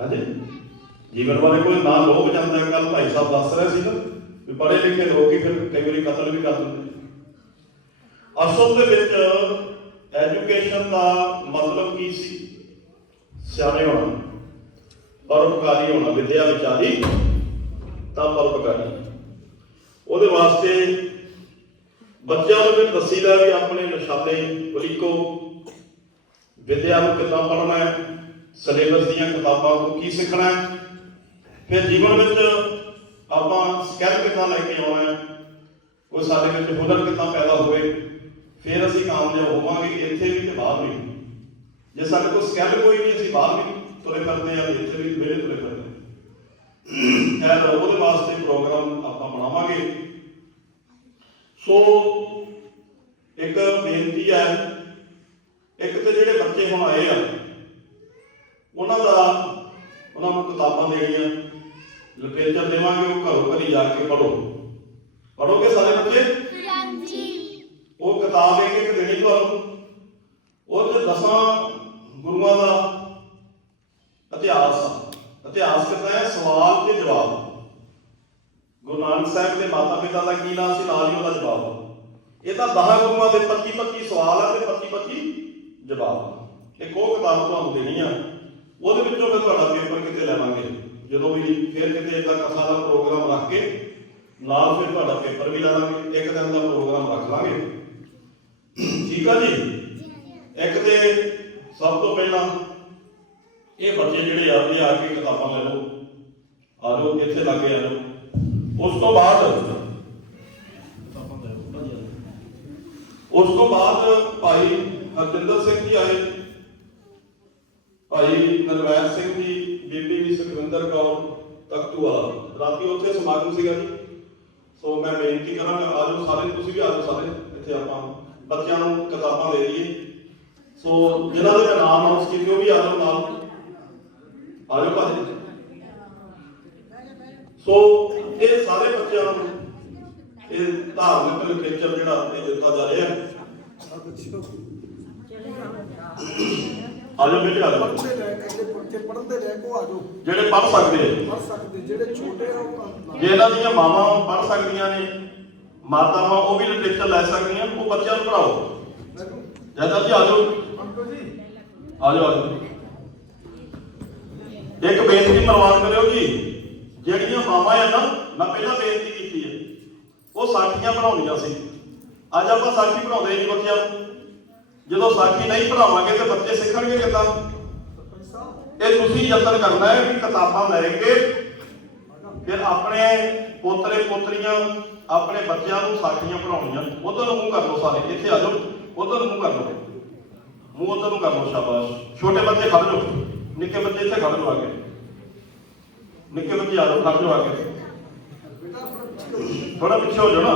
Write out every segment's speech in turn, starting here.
ਹਾਂਜੀ। ਜੀਵਨ ਬਾਰੇ ਕੋਈ ਨਾ ਲੋਭ ਜਾਂਦਾ ਕੱਲ ਭਾਈ ਸਾਹਿਬ ਦੱਸ ਰਹੇ ਸੀ ਨਾ ਵੀ ਪੜ੍ਹੇ ਲਿਖੇ ਲੋਕ ਹੀ ਫਿਰ ਕਈ ਵਾਰੀ ਕਤਲ ਵੀ ਕਰ ਦਿੰਦੇ ਅਸਲ ਦੇ ਵਿੱਚ ਐਜੂਕੇਸ਼ਨ ਦਾ ਮਤਲਬ ਕੀ ਸੀ? ਸਿਆਣੇ ਹੋਣਾ। ਪਰਉਪਕਾਰੀ ਹੋਣਾ, ਵਿਦਿਆ ਵਿਚਾਰੀ ਤਾਂ ਪਰਉਪਕਾਰੀ। ਉਹਦੇ ਵਾਸਤੇ ਬੱਚਿਆਂ ਨੂੰ ਵੀ ਦੱਸੀਦਾ ਵੀ ਆਪਣੇ ਨਿਸ਼ਾਨੇ ਬਲੀਕੋ ਵਿਦਿਆ ਨੂੰ ਕਿੱਦਾਂ ਪੜ੍ਹਨਾ ਹੈ? ਸਿਲੇਬਸ ਦੀਆਂ ਕਿਤਾਬਾਂ ਤੋਂ ਕੀ ਸਿੱਖਣਾ ਹੈ? ਫਿਰ ਜੀਵਨ ਵਿੱਚ ਆਪਾਂ ਸਕਿੱਲ ਕਿੱਦਾਂ ਲੈ ਕੇ ਆਉਣਾ ਹੈ? ਕੋਈ ਸਾਡੇ ਵਿੱਚ ਹੁਨਰ ਕਿੱਦਾਂ ਪੈਦਾ ਹੋਵੇ? ਫਿਰ ਅਸੀਂ ਕਾਮਯਾਬ ਹੋਵਾਂਗੇ, ਇੱਥੇ ਵੀ ਤੇ ਬਾਹਰ ਵੀ। ਜੇ ਸਾਡੇ ਕੋਲ ਸਕਿੱਲ ਕੋਈ ਨਹੀਂ, ਅਸੀਂ ਬਾਹਰ ਵੀ ਤੁਰੇ ਫਿਰਦੇ ਆ ਇੱਥੇ ਵੀ ਵਿਹਲੇ ਤੁਰੇ ਫਿਰਦੇ ਹਾਂ। ਖੈਰ, ਉਹਦੇ ਵਾਸਤੇ ਪ੍ਰੋਗਰਾਮ ਆਪਾਂ ਬਣਾਵਾਂਗੇ। ਸੋ, ਇੱਕ ਬੇਨਤੀ ਹੈ, ਇੱਕ ਤੇ ਜਿਹੜੇ ਬੱਚੇ ਹੁਣ ਆਏ ਆ ਉਹਨਾਂ ਦਾ ਉਹਨਾਂ ਨੂੰ ਕਿਤਾਬਾਂ ਦੇਣੀਆਂ ਲਿਟਰੇਚਰ ਦੇਵਾਂਗੇ ਉਹ ਘਰੋਂ ਘਰੀ ਜਾ ਕੇ ਪੜੋ ਪੜੋਗੇ ਸਾਰੇ ਬੱਚੇ? ਹਾਂਜੀ। ਉਹ ਕਿਤਾਬ ਇੱਕ ਇੱਕ ਦੇਣੀ ਤੁਹਾਨੂੰ। ਉਹ ਤੇ ਦਸਾਂ ਗੁਰੂਆਂ ਦਾ ਇਤਿਹਾਸ। ਇਤਿਹਾਸ ਕਿਤਾ ਹੈ? ਸਵਾਲ ਤੇ ਜਵਾਬ। ਗੁਰੂ ਨਾਨਕ ਸਾਹਿਬ ਦੇ ਮਾਤਾ ਪਿਤਾ ਦਾ ਕੀ ਨਾਮ ਸੀ? ਨਾਲ ਹੀ ਉਹਦਾ ਜਵਾਬ। ਇਹ ਤਾਂ 10 ਗੁਰੂਆਂ ਦੇ 25 25 ਸਵਾਲ ਆ ਤੇ 25 25 ਜਵਾਬ। ਇੱਕ ਉਹ ਕਿਤਾਬ ਤੁਹਾਨੂੰ ਦੇਣੀ ਆ। ਉਹਦੇ ਵਿੱਚੋਂ ਫਿਰ ਤੁਹਾਡਾ ਪੇਪਰ ਕਿਤੇ ਲੈਵਾਂਗੇ? ਜਦੋਂ ਵੀ ਫਿਰ ਕਿਤੇ ਇਦਾਂ ਕਥਾ ਦਾ ਪ੍ਰੋਗਰਾਮ ਰੱਖ ਕੇ ਨਾਲ ਫਿਰ ਤੁਹਾਡਾ ਪੇਪਰ ਵੀ ਲੈ ਲਾਂਗੇ ਇੱਕ ਦਿਨ ਦਾ ਪ੍ਰੋਗਰਾਮ ਰੱਖ ਲਾਂਗੇ। ਠੀਕ ਆ ਜੀ? ਇੱਕ ਤੇ ਸਭ ਤੋਂ ਪਹਿਲਾਂ ਇਹ ਬੱਚੇ ਜਿਹੜੇ ਆ ਇਹ ਆ ਕੇ ਕਿਤਾਬਾਂ ਲੈ ਲਓ। ਆ ਜਾਓ ਇੱਥੇ ਲੱਗੇ ਆ ਜਾਓ। ਉਸ ਤੋਂ ਬਾਅਦ ਉਸ ਤੋਂ ਬਾਅਦ ਭਾਈ ਹਰਜਿੰਦਰ ਸਿੰਘ ਜੀ ਆਏ। ਭਾਈ ਨਰਵੈਰ ਸਿੰਘ ਜੀ, ਬੀਬੀ ਸੁਖਵਿੰਦਰ ਕੌਰ ਤਖਤੂਆ ਰਾਤੀ ਉੱਥੇ ਸਮਾਗਮ ਸੀਗਾ ਜੀ। ਸੋ ਮੈਂ ਬੇਨਤੀ ਕਰਾਂਗਾ, ਆ ਸਾਰੇ, ਤੁਸੀਂ ਵੀ ਆ ਸਾਰੇ। ਇੱਥੇ ਆਪਾਂ ਬੱਚਿਆਂ ਨੂੰ ਕਿਤਾਬਾਂ ਦੇ ਦਈਏ। ਸੋ ਜਿਨ੍ਹਾਂ ਦੇ ਨਾਮ ਅਨਾਉਂਸ ਕੀਤੇ, ਉਹ ਵੀ ਆ ਨਾਲ। ਆ ਭਾਜੀ। ਸੋ ਇਹ ਸਾਰੇ ਬੱਚਿਆਂ ਨੂੰ ਇਹ ਧਾਰਮਿਕ ਲਿਟਰੇਚਰ ਜਿਹੜਾ ਇਹ ਦਿੱਤਾ ਜਾ ਰਿਹਾ ਹੈ। ਆ ਜਾਓ ਬੇਟੇ ਆ ਜਾਓ। ਪੜ੍ਹਦੇ ਰਹਿ ਕਹਿੰਦੇ ਬੱਚੇ ਪੜ੍ਹਦੇ ਰਹਿ ਕੋ ਆ ਜਾਓ। ਜਿਹੜੇ ਪੜ੍ਹ ਸਕਦੇ ਆ। ਪੜ੍ਹ ਸਕਦੇ ਜਿਹੜੇ ਛੋਟੇ ਆ ਉਹ ਜੇ ਇਹਨਾਂ ਦੀਆਂ ਮਾਵਾਂ ਪੜ੍ਹ ਸਕਦੀਆਂ ਨੇ ਮਾਤਾਵਾਂ ਉਹ ਵੀ ਲਿਟਰੇਚਰ ਲੈ ਸਕਦੀਆਂ ਉਹ ਬੱਚਿਆਂ ਨੂੰ ਪੜਾਓ ਜੈਦਾ ਜੀ ਆ ਜਾਓ। ਅੰਕਲ ਜੀ। ਆ ਜਾਓ ਆ ਜਾਓ। ਇੱਕ ਬੇਨਤੀ ਪ੍ਰਵਾਨ ਕਰਿਓ ਜੀ ਜਿਹੜੀਆਂ ਮਾਵਾਂ ਆ ਨਾ ਮੈਂ ਪਹਿਲਾਂ ਬੇਨਤੀ ਕੀਤੀ ਹੈ। ਉਹ ਸਾਖੀਆਂ ਪੜਾਉਂਦੀਆਂ ਸੀ। ਅੱਜ ਆਪਾਂ ਸਾਖੀ ਪੜਾਉਂਦੇ ਨਹੀਂ ਬੱਚਿਆਂ ਨੂੰ। ਜਦੋਂ ਸਾਖੀ ਨਹੀਂ ਪੜਾਵਾਂਗੇ ਤੇ ਬੱਚੇ ਸਿੱਖਣਗੇ ਕਿੱਦਾਂ? ਇਹ ਤੁਸੀਂ ਯਤਨ ਕਰਨਾ ਹੈ ਵੀ ਕਿਤਾਬਾਂ ਲੈ ਕੇ ਫਿਰ ਆਪਣੇ ਪੋਤਰੇ ਪੋਤਰੀਆਂ, ਆਪਣੇ ਬੱਚਿਆਂ ਨੂੰ ਸਾਖੀਆਂ ਪੜਾਉਣੀਆਂ ਉਧਰ ਨੂੰ ਕਰ ਲਓ ਸਾਰੇ, ਇੱਥੇ ਆ ਜਾਓ। ਉਧਰ ਨੂੰ ਕਰ ਲਓ। ਮੂੰਹ ਉਧਰ ਨੂੰ ਕਰ ਲਓ, ਸ਼ਾਬਾਸ਼। ਛੋਟੇ ਬੱਚੇ ਖੜ ਜਾਓ। ਨਿੱਕੇ ਬੱਚੇ ਇੱਥੇ ਖੜ ਜਾਓ ਆ ਕੇ। ਨਿੱਕੇ ਬੱਚੇ ਆ ਜਾਓ, ਖੜ ਜਾਓ ਆ ਕੇ। ਥੋੜਾ ਪਿੱਛੇ ਹੋ ਜਾਓ ਨਾ।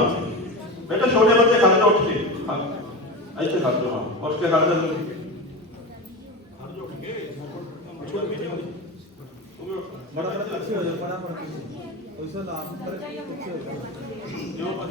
ਬੇਟਾ, ਛੋਟੇ ਬੱਚੇ ਖੜ ਜਾਓ ਉੱਠ ਕੇ। ਹਾਂ। ਇੱਥੇ ਖੜ ਜਾਓ ਹਾਂ। ਉੱਠ ਕੇ ਖੜ ਜਾਓ ਖੜ ਜਾਓ ਠੀਕ ਹੈ ਬੜਾ ਬੜਾ ਪਿੱਛੇ ਹੋ ਜਾ। ਬੜਾ ਬੜਾ ਪਿੱਛੇ ਉਸ ਦਾ ਨਾਮ ਪਰ ਪਿੱਛੇ ਹੋ ਜਾ ਜੋ ਪਤਾ